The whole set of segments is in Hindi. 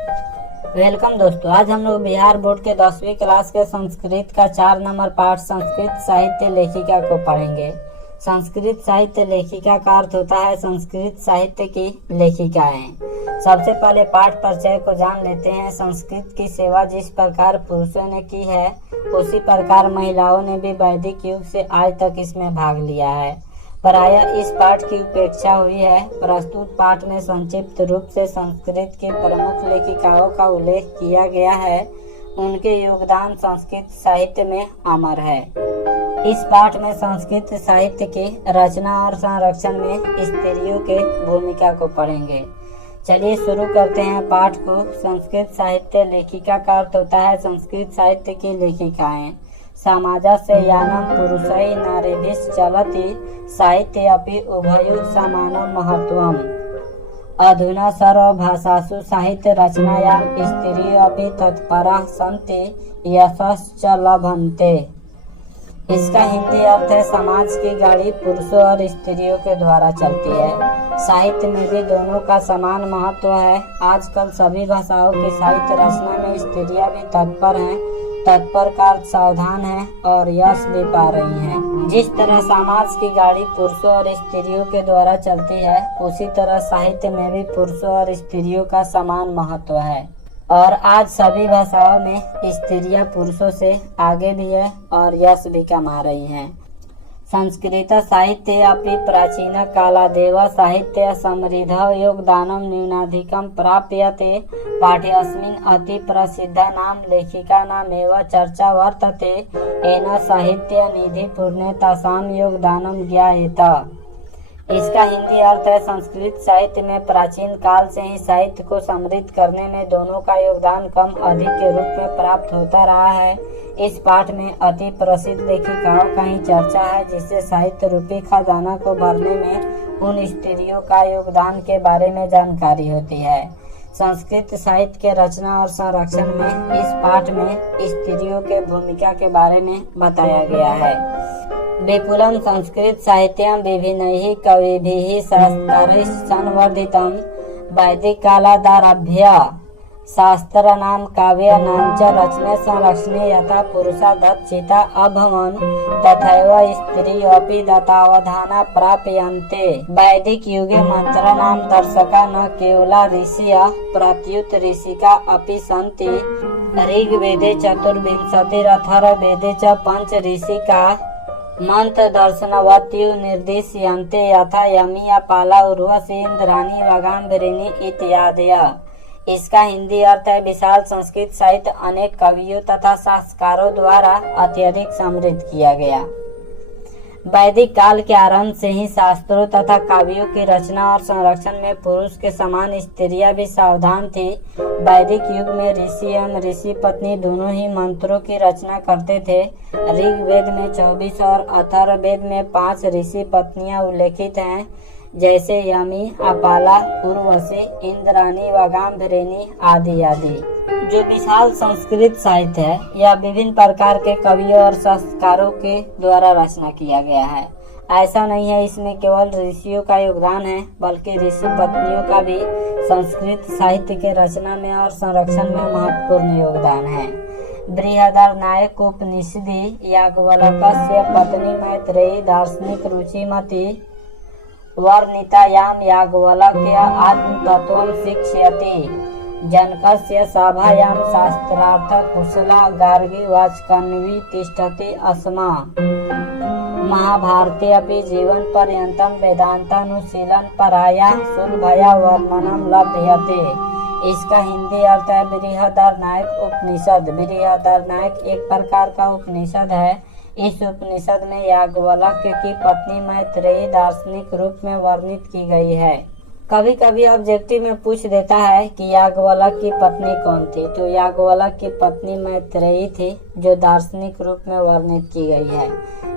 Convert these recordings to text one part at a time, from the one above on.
वेलकम दोस्तों, आज हम लोग बिहार बोर्ड के 10वीं क्लास के संस्कृत का 4 नंबर पाठ संस्कृत साहित्य लेखिका को पढ़ेंगे। संस्कृत साहित्य लेखिका का अर्थ होता है संस्कृत साहित्य की लेखिकाएं। सबसे पहले पाठ परिचय को जान लेते हैं। संस्कृत की सेवा जिस प्रकार पुरुषों ने की है, उसी प्रकार महिलाओं ने भी वैदिक युग से आज तक इसमें भाग लिया है। प्रायः इस पाठ की उपेक्षा हुई है। प्रस्तुत पाठ में संक्षिप्त रूप से संस्कृत की प्रमुख लेखिकाओं का उल्लेख किया गया है। उनके योगदान संस्कृत साहित्य में अमर है। इस पाठ में संस्कृत साहित्य की रचना और संरक्षण में स्त्रियों के भूमिका को पढ़ेंगे। चलिए शुरू करते हैं पाठ को। संस्कृत साहित्य लेखिका का अर्थ होता है संस्कृत साहित्य की लेखिकाएं। समाजस्य यानं पुरुषै नारीभिः चलति साहित्ये अपि उभयोः समानं महत्त्वम्। अधुना सर्वभाषासु साहित्य रचनायां स्त्रियः अपि तत्पराः सन्ति यशश्च लभन्ते। इसका हिंदी अर्थ है समाज की गाड़ी पुरुषों और स्त्रियों के द्वारा चलती है। साहित्य में भी दोनों का समान महत्व है। आजकल सभी भाषाओं की साहित्य रचना में स्त्रियां भी तत्पर हैं। तत्पर का अर्थ सावधान है और यश भी पा रही हैं। जिस तरह समाज की गाड़ी पुरुषों और स्त्रियों के द्वारा चलती है, उसी तरह साहित्य में भी पुरुषों और स्त्रियों का समान महत्व है। और आज सभी भाषाओं में स्त्रियां पुरुषों से आगे भी है और यश भी कमा रही हैं। संस्कृत साहित्ये अपि प्राचीन कालादेव साहित्य समृद्ध योगदानं न्यूनाधिकं प्राप्यते। पाठ्येऽस्मिन् अति प्रसिद्धानां लेखिकानामेव चर्चा वर्तते। येन साहित्य निधि पूर्णे तासां योगदानं ज्ञायेत। इसका हिंदी अर्थ है संस्कृत साहित्य में प्राचीन काल से ही साहित्य को समृद्ध करने में दोनों का योगदान कम अधिक के रूप में प्राप्त होता रहा है। इस पाठ में अति प्रसिद्ध लेखिकाओं का ही चर्चा है, जिससे साहित्य रूपी खजाना को भरने में उन स्त्रियों का योगदान के बारे में जानकारी होती है। संस्कृत साहित्य के रचना और संरक्षण में इस पाठ में स्त्रियों के भूमिका के बारे में बताया गया है। विपुलं संस्कृत साहित्यं विभिन्नैः कविभिः शास्त्रैः संवर्धितं। वैदिक कालादारभ्य शास्त्राणां काव्यानां च रचने संरक्षणे यथा पुरुषा दत्तचिता अभवन्, तथैव स्त्रियः अपि दत्तावधाना प्राप्यन्ते। वैदिक युगे मंत्राणां दर्शका न केवला ऋषयः प्रत्युत ऋषिका अपि सन्ति। ऋग्वेदे 24 अथर्ववेदे च 5 ऋषिका मंत्र दर्शनवत्यु निर्दिश्यन्ते यथा यमी अपाला उर्वशी इंद्राणी वागाम्भरिणी इत्यादयः। इसका हिंदी अर्थ है विशाल संस्कृत साहित्य अनेक कवियों तथा साहित्यकारों द्वारा अत्यधिक समृद्ध किया गया। वैदिक काल के आरंभ से ही शास्त्रों तथा काव्यों की रचना और संरक्षण में पुरुष के समान स्त्रियां भी सावधान थी। वैदिक युग में ऋषि एवं ऋषि पत्नी दोनों ही मंत्रों की रचना करते थे। ऋग्वेद में 24 और अथर्ववेद में 5 ऋषि पत्नियां उल्लेखित हैं, जैसे यमी, अपाला, उर्वशी, इंद्राणी, वागाम्भरिणी आदि आदि। जो विशाल संस्कृत साहित्य है, यह विभिन्न प्रकार के कवियों और साहित्यकारों के द्वारा रचना किया गया है। ऐसा नहीं है इसमें केवल ऋषियों का योगदान है, बल्कि ऋषि पत्नियों का भी संस्कृत साहित्य के रचना में और संरक्षण में महत्वपूर्ण योगदान है। बृहदारण्यक उपनिषदि याज्ञवल्क्यस्य पत्नी मैत्रेयी दार्शनिक रुचिमती वर्णितायां याज्ञवल्क्य आत्मतत्त्वं शिक्षयति। जनकस्य सभायां शास्त्रार्थ कुशला गार्गी वाचकन्वी तिष्ठति अस्मा। महाभारते अपि जीवन पर्यन्तं वेदांतानुशीलन पराया सुलभया वर्णनं लभ्यते। इसका हिंदी अर्थ है बृहदारण्यक उपनिषद। बृहदारण्यक एक प्रकार का उपनिषद है। इस उपनिषद में याज्ञवल्क्य की पत्नी मैत्रेयी दार्शनिक रूप में वर्णित की गई है। कभी कभी ऑब्जेक्टिव में पूछ देता है कि याज्ञवल्क्य की पत्नी कौन थी, तो याज्ञवल्क्य की पत्नी मैत्रेयी थी, जो दार्शनिक रूप में वर्णित की गई है,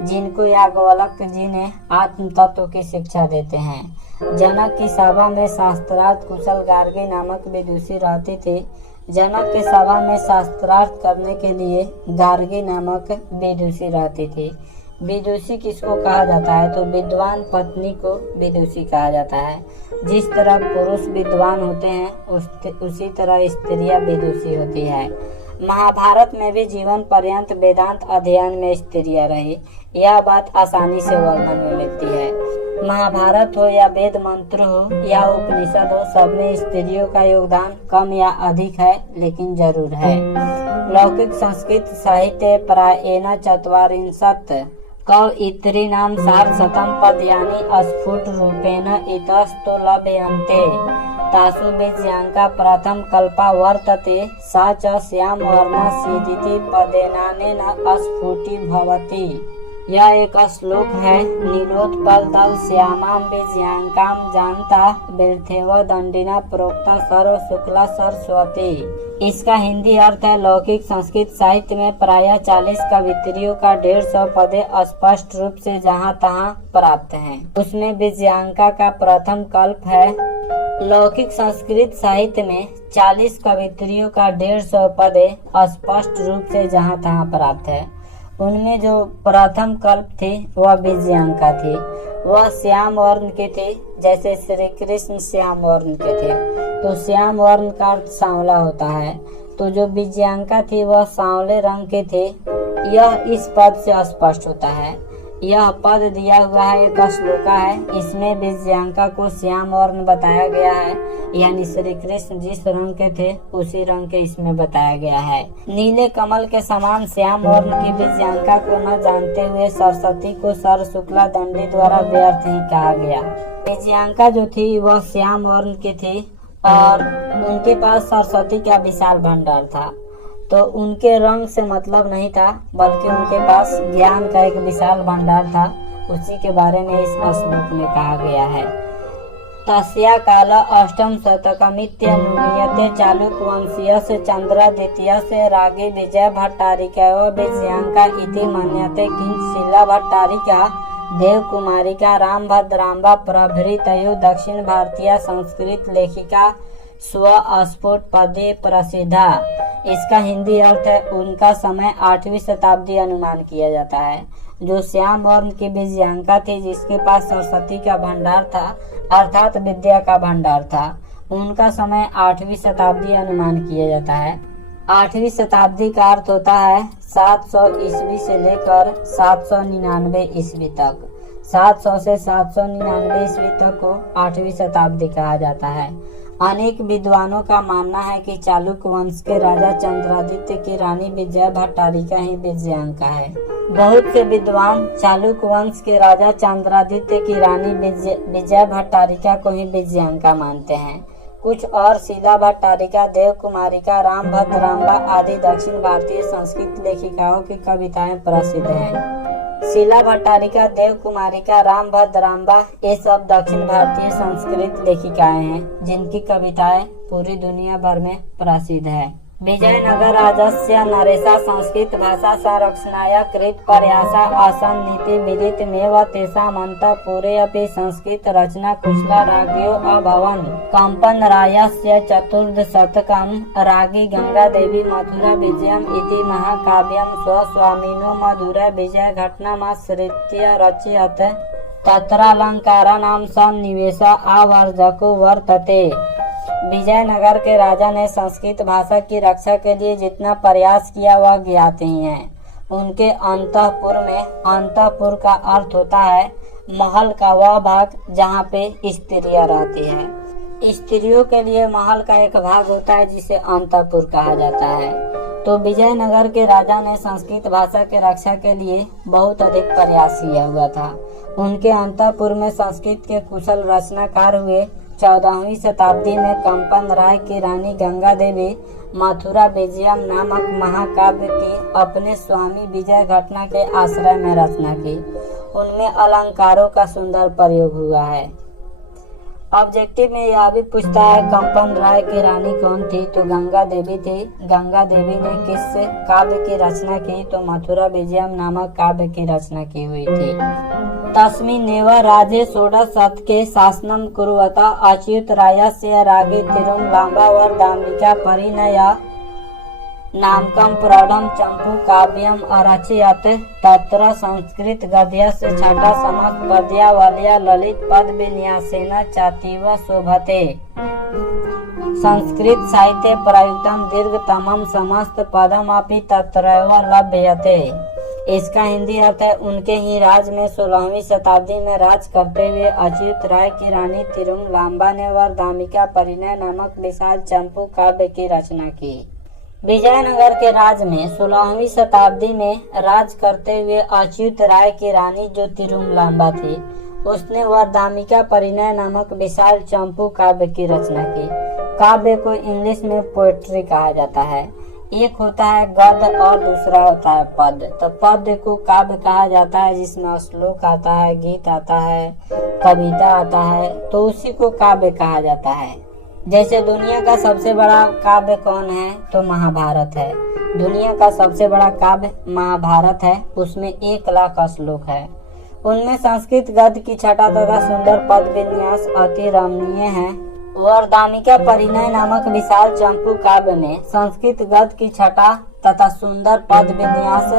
जिनको याज्ञवल्क्य जी ने आत्म तत्व की शिक्षा देते हैं। जनक की सभा में शास्त्रार्थ कुशल गार्गी नामक विदुषी रहती थी। जनक के सभा में शास्त्रार्थ करने के लिए गार्गी नामक विदुषी रहती थी। विदुषी किसको कहा जाता है? तो विद्वान पत्नी को विदुषी कहा जाता है। जिस तरह पुरुष विद्वान होते हैं उसी तरह स्त्रियां विदुषी होती है। महाभारत में भी जीवन पर्यंत वेदांत अध्ययन में स्त्रियां रही, यह बात आसानी से वर्णन में मिलती है। महाभारत हो या वेद मंत्र हो या उपनिषद हो, सब में स्त्रियों का योगदान कम या अधिक है, लेकिन जरूर है। लौकिक संस्कृत साहित्य प्रायेण चत्वारिंशत् कवयित्रीणां सार्धशतं पद्यानि स्फुट रूपेण इतस्ततो लभ्यन्ते। तासु बीज्यांका प्रथम कल्पा वर्तते, सा च श्यामवर्णा सीदिति पदेनानेन स्फुटी भवति। यह एक श्लोक है। नीलोत्पल दल श्यामां बीज्यांकां जानता बिरथेव दंडिना प्रोक्ता सर्व शुक्ला सरस्वती। इसका हिंदी अर्थ है, लौकिक संस्कृत साहित्य में प्रायः 40 कवित्रियों का 150 पदे स्पष्ट रूप से जहाँ तहाँ प्राप्त हैं। उसमें बीज्यांका का प्रथम कल्प है। लौकिक संस्कृत साहित्य में 40 कवित्रियों का 150 पदे स्पष्ट रूप से जहाँ तहाँ प्राप्त है। उनमें जो प्रथम कल्प थे वह बीज्यांका थी। वह श्याम वर्ण के थे, जैसे श्री कृष्ण श्याम वर्ण के थे। तो श्याम वर्ण का अर्थ सांवला होता है। तो जो बीज्यांका थी वह सांवले रंग के थे। यह इस पद से स्पष्ट होता है। यह पद दिया हुआ है, एक श्लोका है। इसमें बीज्यांका को श्याम वर्ण बताया गया है, यानी श्री कृष्ण जिस रंग के थे उसी रंग के इसमें बताया गया है। नीले कमल के समान श्याम वर्ण की बीज्यांका को न जानते हुए सरस्वती को सर शुक्ला दंडी द्वारा व्यर्थ ही कहा गया। बीज्यांका जो थी वह श्याम वर्ण की थी और उनके पास सरस्वती का विशाल भंडार था। तो उनके रंग से मतलब नहीं था, बल्कि उनके पास ज्ञान का एक विशाल भंडार था। उसी के बारे में इस श्लोक में कहा गया है। तस्या काल अष्टम शतकमित्यनुमीयते चालुक्यवंशीयस्य चंद्रादित्यस्य रागे विजय भट्टारिका बीज्यांका इति मन्यते। किंच शीला भट्टारिका देवकुमारिका रामभद्राम्बा प्रभृतयो दक्षिण भारतीय संस्कृत लेखिका स्वस्फुट पदे प्रसिद्धा। इसका हिंदी अर्थ है, उनका समय 8वीं शताब्दी अनुमान किया जाता है। जो श्याम वर्ण की बीज्यांका थी, जिसके पास सरस्वती का भंडार था, अर्थात विद्या का भंडार था, उनका समय 8वीं शताब्दी अनुमान किया जाता है। 8वीं शताब्दी का अर्थ होता है 700 ईस्वी से लेकर 799 ईस्वी तक। 700 से 799 ईस्वी तक को 8वीं शताब्दी कहा जाता है। अनेक विद्वानों का मानना है कि चालुक्य वंश के राजा चंद्रादित्य की रानी विजय भट्टारिका ही बीज्यांका है। बहुत से विद्वान चालुक्य वंश के राजा चंद्रादित्य की रानी विजय भट्टारिका को ही बीज्यांका मानते हैं। कुछ और शीला भट्टारिका, देवकुमारिका, रामभद्राम्बा आदि दक्षिण भारतीय संस्कृत लेखिकाओं की कविताएं प्रसिद्ध हैं। शीला भट्टारिका, देवकुमारिका, रामभद्राम्बा ये सब दक्षिण भारतीय संस्कृत लेखिकाएं हैं, जिनकी कविताएं पूरी दुनिया भर में प्रसिद्ध है। विजयनगर राजस्य नरेशा संस्कृत भाषा संरक्षणाय कृत प्रयासा आसन नीति विदितमेव तेषाम् अन्तःपुरे अपि संस्कृत रचना कुशला राज्ञो अभवन्। कंपन रायस्य चतुर्दशतकं रागी गंगा देवी मथुरा विजयम् इति महाकाव्यं स्वस्वामिनो मधुरा विजय घटनामाश्रित्य रचयत्। तत्रालंकाराणां सन्निवेश आवर्जको वर्तते। विजयनगर के राजा ने संस्कृत भाषा की रक्षा के लिए जितना प्रयास किया वह ज्ञात ही है। उनके अंतःपुर में, अंतःपुर का अर्थ होता है महल का वह भाग जहाँ पे स्त्रियां रहती है। स्त्रियों के लिए महल का एक भाग होता है जिसे अंतःपुर कहा जाता है। तो विजयनगर के राजा ने संस्कृत भाषा के रक्षा के लिए बहुत अधिक प्रयास किया हुआ था। उनके अंतःपुर में संस्कृत के कुशल रचनाकार हुए। 14वीं शताब्दी में कंपन राय की रानी गंगा देवी मथुरा विजयम नामक महाकाव्य की अपने स्वामी विजय घटना के आश्रय में रचना की। उनमें अलंकारों का सुंदर प्रयोग हुआ है। ऑब्जेक्टिव में यह भी पूछता है कंपन राय की रानी कौन थी, तो गंगा देवी थी। गंगा देवी ने किस काव्य की रचना की, तो मथुरा विजयम नामक काव्य की रचना की हुई थी। तस्मिन्नेव राज्ये षोडशशतके शासनं कुर्वता अच्युत रायस्य रागे तिरुमलाम्बा वरदाम्बिका परिणय नामकम प्रौढ़म चंपू काव्यम अरचयत तत्र संस्कृत गद्यस्य छठा समक पद्या वलया ललित पद विन्यासेन चातीव शोभते। संस्कृत साहित्य प्रयुक्तम दीर्घतमम समस्त पदम अपि तत्रैव लभ्यते। इसका हिंदी अर्थ है, उनके ही राज में 16वीं शताब्दी में राज करते हुए अच्युत राय की रानी तिरुमलांबा ने वरदामिका परिणय नामक विशाल चंपू काव्य की रचना की। विजयनगर के राज में 16वीं शताब्दी में राज करते हुए अच्युत राय की रानी जो तिरुमलांबा थी, उसने वरदामिका परिणय नामक विशाल चंपू काव्य की रचना की। काव्य को इंग्लिश में पोएट्री कहा जाता है। एक होता है गद्य और दूसरा होता है पद। तो पद को काव्य कहा जाता है जिसमें श्लोक आता है, गीत आता है, कविता आता है, तो उसी को काव्य कहा जाता है। जैसे दुनिया का सबसे बड़ा काव्य कौन है, तो महाभारत है। दुनिया का सबसे बड़ा काव्य महाभारत है, उसमें 1 लाख श्लोक है। उनमें संस्कृत गद्य की छटा तथा सुंदर पद विन्यास अति रमणीय है। वरदामिका परिणय नामक विशाल चंपू काव्य में संस्कृत गद्य की छटा तथा सुंदर पद विन्यास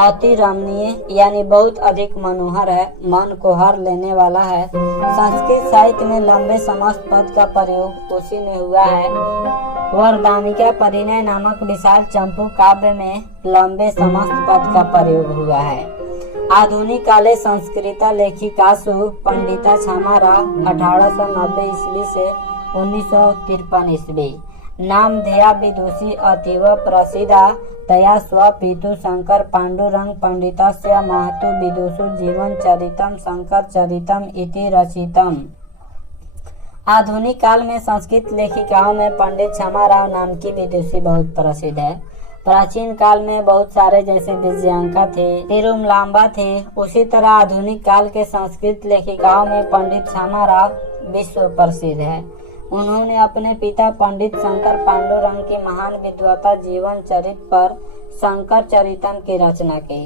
अति रमणीय यानी बहुत अधिक मनोहर है, मन को हर लेने वाला है। संस्कृत साहित्य में लंबे समस्त पद का प्रयोग उसी में हुआ है। वरदामिका परिणय नामक विशाल चंपू काव्य में लंबे समस्त पद का प्रयोग हुआ है। आधुनिक काले संस्कृत लेखिकासु पंडिता छामाराव 1890 ईस्वी से 1953 ईस्वी नामधेया विदुषी अतीव प्रसिद्धा तया स्वपितु शंकर पांडुरंग पंडितस्य महतु विदुषु जीवन चरितम शंकर चरितम इति रचितम। आधुनिक काल में संस्कृत लेखिकाओं में पंडित छामाराव नाम की विदुषी बहुत प्रसिद्ध है। प्राचीन काल में बहुत सारे जैसे विजयांका थे, तिरुमलांबा थे, उसी तरह आधुनिक काल के संस्कृत लेखिकाओं में पंडित छामाराव विश्व प्रसिद्ध है। उन्होंने अपने पिता पंडित शंकर पांडुरंग की महान विद्वता जीवन चरित पर शंकर चरितम की रचना की।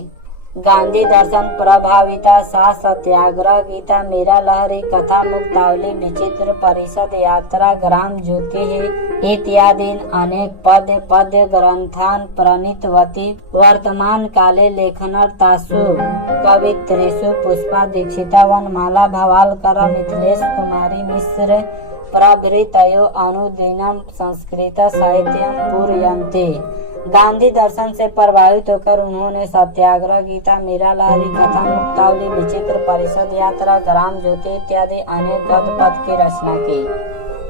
गांधी दर्शन प्रभाविता सा सत्याग्रह गीता मीरा लहरी कथा मुक्तावली विचित्र परिषद यात्रा ग्राम ज्योति इत्यादि अनेक पद्य ग्रंथान प्रणीतवती। वर्तमान काले लेखनर्तासु कवित्रीषु पुष्पा दीक्षिता वनमाला भवालकर मिथिलेश कुमारी मिश्र प्रभृतयो अनुदिनम संस्कृत साहित्यम पूरयन्ते। गांधी दर्शन से प्रभावित होकर उन्होंने सत्याग्रह गीता मीरा लहरी कथा मुक्तावली विचित्र परिषद यात्रा ग्राम ज्योति इत्यादि अनेक गद्य पद की रचना की।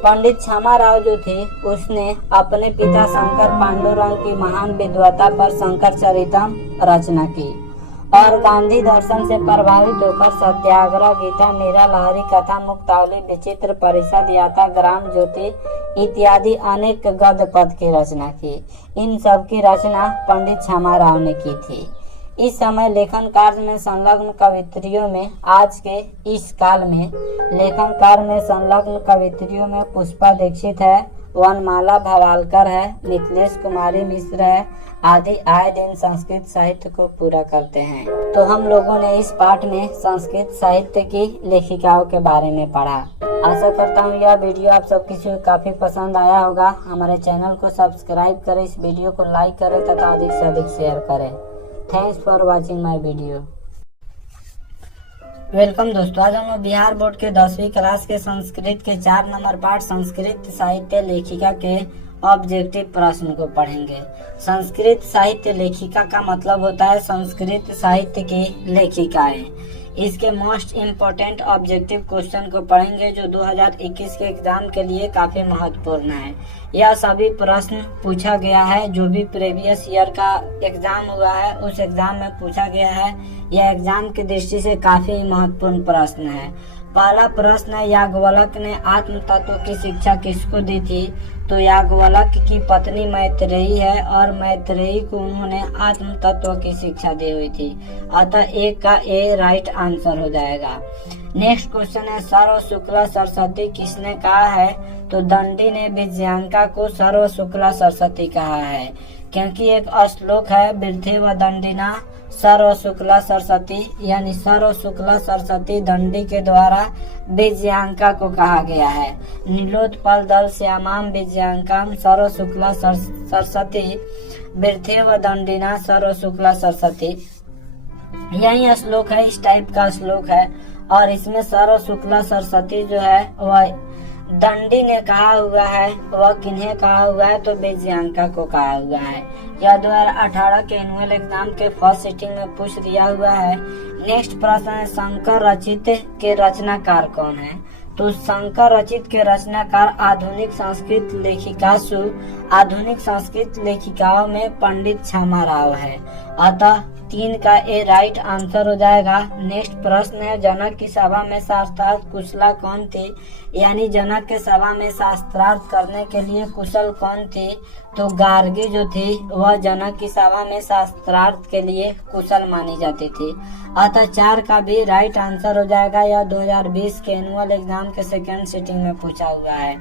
पंडित छामाराव जो थे उसने अपने पिता शंकर पांडुरंग की महान विद्वता पर शंकर चरितम रचना की और गांधी दर्शन से प्रभावित होकर सत्याग्रह गीता मीरा लहरी कथा मुक्तावली विचित्र परिषद यात्रा ग्राम ज्योति इत्यादि अनेक गद्य पद की रचना की। इन सब की रचना पंडित छामाराव ने की थी। इस समय लेखन कार्य में संलग्न कवित्रियों में आज के इस काल में लेखन कार्य में संलग्न कवित्रियों में पुष्पा दीक्षित है, वनमाला भवालकर है, मिथिलेश कुमारी मिश्र है आदि आए दिन संस्कृत साहित्य को पूरा करते हैं। तो हम लोगों ने इस पाठ में संस्कृत साहित्य की लेखिकाओं के बारे में पढ़ा। आशा करता हूँ यह वीडियो आप सब किसी को काफी पसंद आया होगा। हमारे चैनल को सब्सक्राइब करें, इस वीडियो को लाइक करें तथा अधिक से अधिक शेयर करें। Thanks for watching my video. Welcome दोस्तों, आज हम बिहार बोर्ड के 10वीं क्लास के संस्कृत के 4 नंबर पाठ संस्कृत साहित्य लेखिका के ऑब्जेक्टिव प्रश्न को पढ़ेंगे। संस्कृत साहित्य लेखिका का मतलब होता है संस्कृत साहित्य की लेखिकाएं। इसके मोस्ट इम्पोर्टेंट ऑब्जेक्टिव क्वेश्चन को पढ़ेंगे जो 2021 के एग्जाम के लिए काफी महत्वपूर्ण है। यह सभी प्रश्न पूछा गया है, जो भी प्रीवियस ईयर का एग्जाम हुआ है उस एग्जाम में पूछा गया है। यह एग्जाम की दृष्टि से काफी महत्वपूर्ण प्रश्न है। पहला प्रश्न है, याज्ञवल्क्य ने आत्म तत्व की शिक्षा किसको दी थी? तो याज्ञवल्क्य की पत्नी मैत्रेयी है और मैत्रेयी को उन्होंने आत्म तत्व की शिक्षा दी हुई थी। अतः एक का ए राइट आंसर हो जाएगा। नेक्स्ट क्वेश्चन है, सर्व शुक्ला सरस्वती किसने कहा है? तो दंडी ने विजयांका को सर्व शुक्ला सरस्वती कहा है, क्योंकि एक श्लोक है वृद्धि व दंडिना सर्व शुक्ला सरस्वती, यानी सर्व शुक्ला सरस्वती दंडी के द्वारा विजयांका को कहा गया है। नीलोत्पल दल श्यामाम विजयांकाम सर्व शुक्ला सरस्वती वृथे व दंडिना सर्व शुक्ला सरस्वती। यही श्लोक है, इस टाइप का श्लोक है। और इसमें सर्व शुक्ला सरस्वती जो है वह दंडी ने कहा हुआ है, वह किन्हें कहा हुआ है, तो बेजियांका को कहा हुआ है। यह 2018 के एनुअल एग्जाम के फर्स्ट सिटिंग में पूछ दिया हुआ है। नेक्स्ट प्रश्न है, शंकर रचित के रचनाकार कौन है? तो शंकर रचित के रचनाकार आधुनिक संस्कृत आधुनिक संस्कृत लेखिकाओं में पंडित छामा राव है। अतः 3 का ए राइट आंसर हो जाएगा। नेक्स्ट प्रश्न है, जनक की सभा में शास्त्रार्थ कुशला कौन थे? यानी जनक के सभा में शास्त्रार्थ करने के लिए कुशल कौन थे? तो गार्गी जो थी वह जनक की सभा में शास्त्रार्थ के लिए कुशल मानी जाती थी। अतः 4 का भी राइट आंसर हो जाएगा। यह 2020 के एनुअल एग्जाम के सेकेंड सिटिंग में पूछा हुआ है।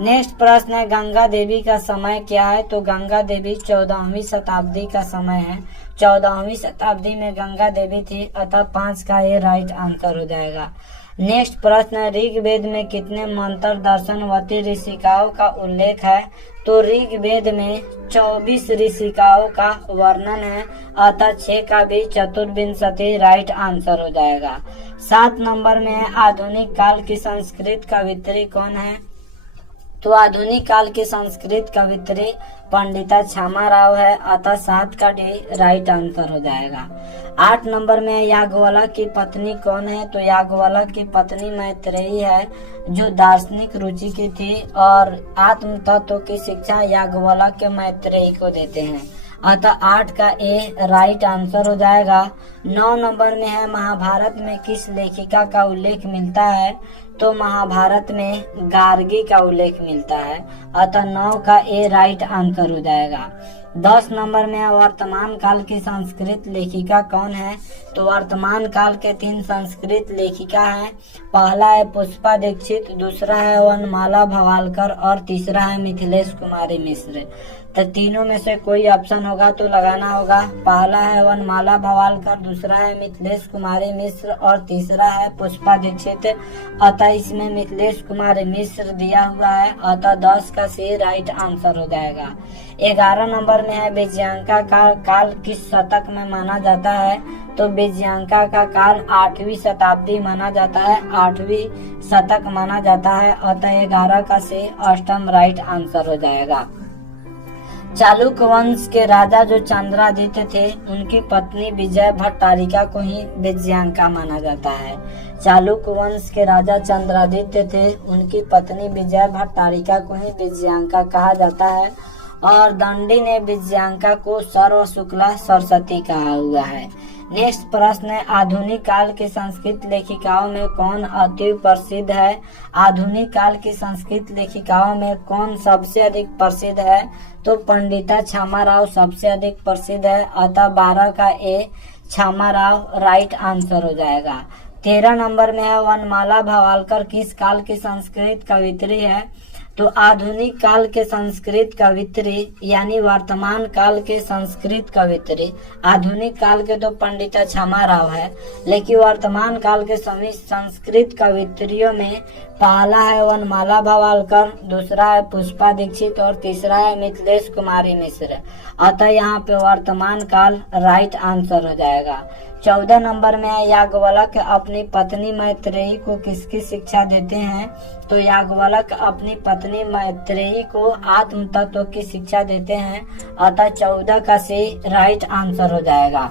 नेक्स्ट प्रश्न है, गंगा देवी का समय क्या है? तो गंगा देवी 14वीं शताब्दी का समय है। 14वीं शताब्दी में गंगा देवी थी। अतः 5 का ये राइट आंसर हो जाएगा। नेक्स्ट प्रश्न है, ऋग्वेद में कितने मंत्र दर्शनवती ऋषिकाओं का उल्लेख है? तो ऋग्वेद में 24 ऋषिकाओं का वर्णन है। अतः 6 का भी चतुर्विंशति राइट आंसर हो जाएगा। 7 नंबर में है, आधुनिक काल की संस्कृत कवित्री कौन है? तो आधुनिक काल की संस्कृत कवित्री पंडिता छामा राव है। अतः 7 का डी राइट आंसर हो जाएगा। 8 नंबर में याज्ञवल्क्य की पत्नी कौन है? तो याज्ञवल्क्य की पत्नी मैत्रेयी है, जो दार्शनिक रुचि की थी और आत्म तत्व की शिक्षा याज्ञवल्क्य मैत्रेयी को देते हैं। अतः 8 का ए राइट आंसर हो जाएगा। 9 नंबर में है, महाभारत में किस लेखिका का उल्लेख मिलता है? तो महाभारत में गार्गी का उल्लेख मिलता है। अतः 9 का ए राइट आंसर हो जाएगा। 10 नंबर में है, वर्तमान काल की संस्कृत लेखिका कौन है? तो वर्तमान काल के 3 संस्कृत लेखिका हैं। पहला है पुष्पा दीक्षित, दूसरा है वनमाला भवालकर और तीसरा है मिथिलेश कुमारी मिश्र। तो तीनों में से कोई ऑप्शन होगा तो लगाना होगा। पहला है वनमाला भवालकर, दूसरा है मिथिलेश कुमारी मिश्र और तीसरा है पुष्पा दीक्षित। अतः इसमें मिथिलेश कुमारी मिश्र दिया हुआ है। अतः 10 का सी राइट आंसर हो जाएगा। 11 नंबर में है, विजयांका का काल किस शतक में माना जाता है? तो विजयांका का काल 8वीं शताब्दी माना जाता है, 8वीं शतक माना जाता है। अतः 11 का सी अष्टम राइट आंसर हो जाएगा। चालुक्य वंश के राजा जो चंद्रादित्य थे, उनकी पत्नी विजय भट्टारिका को ही विजयांका माना जाता है। चालुक्य वंश के राजा चंद्रादित्य थे, उनकी पत्नी विजय भट्टारिका को ही विजयांका कहा जाता है। और दंडी ने विजयांका को सर्व शुक्ला सरस्वती कहा हुआ है। नेक्स्ट प्रश्न है, आधुनिक काल की संस्कृत लेखिकाओं में कौन अति प्रसिद्ध है? आधुनिक काल की संस्कृत लेखिकाओं में कौन सबसे अधिक प्रसिद्ध है? तो पंडिता छामा राव सबसे अधिक प्रसिद्ध है। अतः 12 का ए छामा राव राइट आंसर हो जाएगा। 13 नंबर में है, वनमाला भवालकर किस काल की संस्कृत कवित्री है? तो आधुनिक काल के संस्कृत कवित्री यानी वर्तमान काल के संस्कृत कवित्री। आधुनिक काल के तो पंडिता छामा राव है, लेकिन वर्तमान काल के सभी संस्कृत कवित्रियों में पहला है वनमाला भवालकर, दूसरा है पुष्पा दीक्षित और तीसरा है मिथिलेश कुमारी मिश्र। अतः यहाँ पे वर्तमान काल राइट आंसर हो जाएगा। 14 नंबर में है, याज्ञवल्क्य अपनी पत्नी मैत्रेयी को किसकी शिक्षा देते हैं? तो याज्ञवल्क्य अपनी पत्नी मैत्रेयी को आत्म तत्व की शिक्षा देते हैं। अतः 14 का से राइट आंसर हो जाएगा।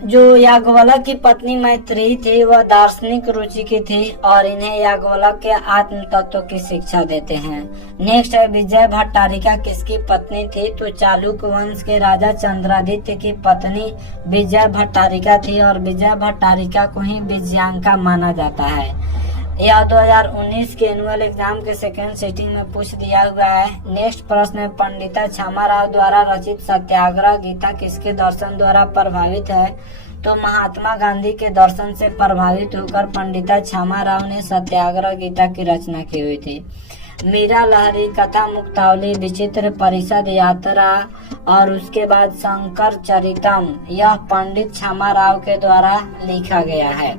जो याज्ञवल्क्य की पत्नी मैत्रेयी थी वह दार्शनिक रुचि की थी और इन्हें याज्ञवल्क्य आत्म तत्व की शिक्षा देते हैं। नेक्स्ट है, विजय भट्टारिका किसकी पत्नी थी? तो चालुक्य वंश के राजा चंद्रादित्य की पत्नी विजय भट्टारिका थी और विजय भट्टारिका को ही विजयांका माना जाता है। यह 2019 के एनुअल एग्जाम के सेकेंड सिटिंग में पूछ दिया हुआ है। नेक्स्ट प्रश्न है, पंडिता छामा राव द्वारा रचित सत्याग्रह गीता किसके दर्शन द्वारा प्रभावित है? तो महात्मा गांधी के दर्शन से प्रभावित होकर पंडिता छामा राव ने सत्याग्रह गीता की रचना की हुई थी। मीरा लहरी, कथा मुक्तावली, विचित्र परिषद यात्रा और उसके बाद शंकर चरितम, यह पंडित छामा राव के द्वारा लिखा गया है।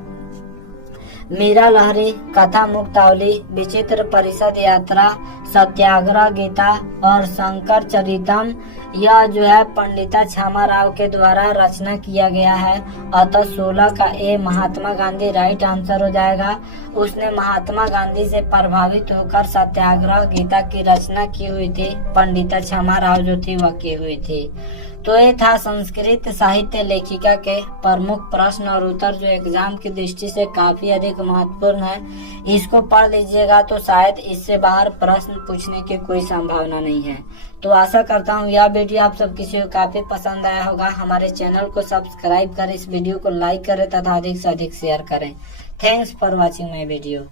मीरा लहरी, कथा मुक्तावली, विचित्र परिषद यात्रा, सत्याग्रह गीता और शंकर चरितम यह जो है पंडिता छामा राव के द्वारा रचना किया गया है। अतः 16 का ए महात्मा गांधी राइट आंसर हो जाएगा। उसने महात्मा गांधी से प्रभावित होकर सत्याग्रह गीता की रचना की हुई थी। पंडिता छामा राव जो थी वह की हुई थी। तो ये था संस्कृत साहित्य लेखिका के प्रमुख प्रश्न और उत्तर जो एग्जाम की दृष्टि से काफी अधिक महत्वपूर्ण है। इसको पढ़ लीजिएगा तो शायद इससे बाहर प्रश्न पूछने की कोई संभावना नहीं है। तो आशा करता हूँ यह वीडियो आप सब किसी को काफी पसंद आया होगा। हमारे चैनल को सब्सक्राइब करें, इस वीडियो को लाइक करें तथा अधिक से अधिक शेयर करें। Thanks for watching my video.